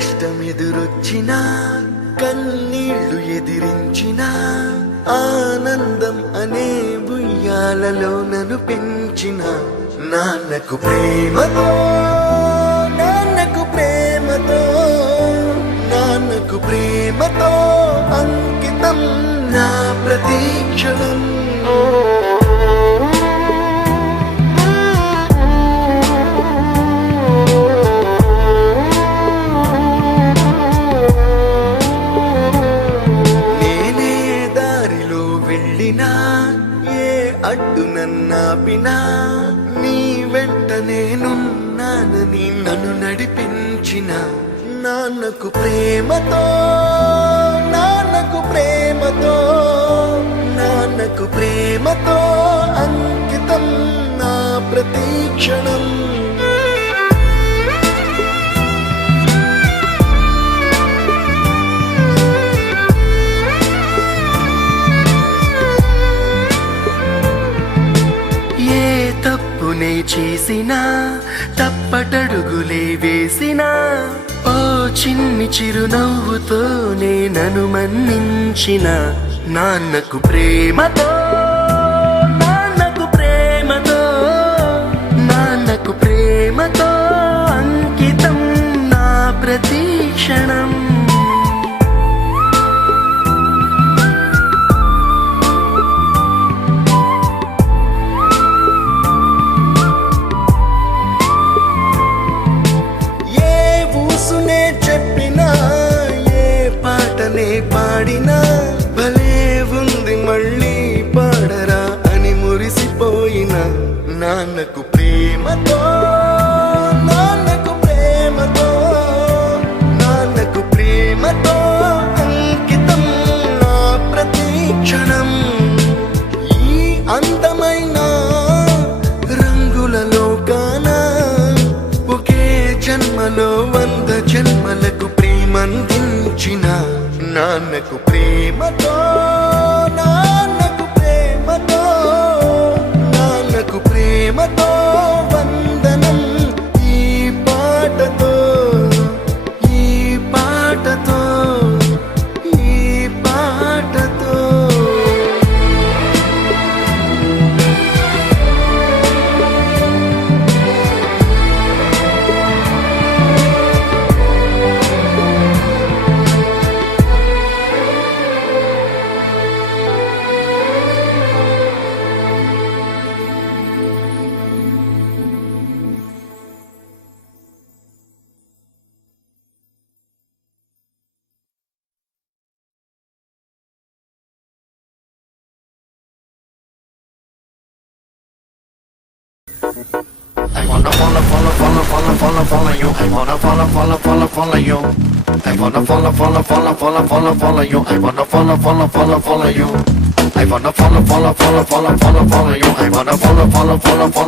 కష్టమెదురొచ్చినా కన్నీళ్లు ఎదిరించిన ఆనందం అనే ఉయ్యాలలో నన్ను పెంచిన నాన్నకు ప్రేమతో నాన్నకు ప్రేమతో నాన్నకు ప్రేమతో అంకితం నా ప్రతీక్షణం. ఏ అడ్డు నన్నాపినా నీ వెంట నేనున్నానని నన్ను నడిపించిన నాన్నకు ప్రేమతో నాన్నకు ప్రేమతో నాన్నకు ప్రేమతో అంకితం నా ప్రతీక్షణం. తప్పునే చేసినా తప్పటడుగులే వేసినా ఓ చిన్ని చిరునవ్వుతోనే నన్ను మన్నించిన నాన్నకు ప్రేమతో నాన్నకు ప్రేమతో నాన్నకు ప్రేమతో అంకితం నా ప్రతీక్షణం. పాడినా భలే ఉంది మళ్ళీ పాడరా అని మురిసిపోయిన నాన్నకు ప్రేమతో నాన్నకు ప్రేమతో నాన్నకు ప్రేమతో అంకితం నా ప్రతీక్షణం. ఈ అందమైన రంగుల లోకాన ఒకే జన్మలో 100 జన్మలకు ప్రేమందించిన నాన్నకు ప్రేమతో నాన్నకు ప్రేమతో నాన్నకు ప్రేమతో వందనం. ఈ పాటతో ఈ పాటతో ఈ పాటతో I wanna follow you. I wanna follow you. I wanna follow you. I wanna follow you. I wanna follow you. I wanna follow you. I wanna follow you.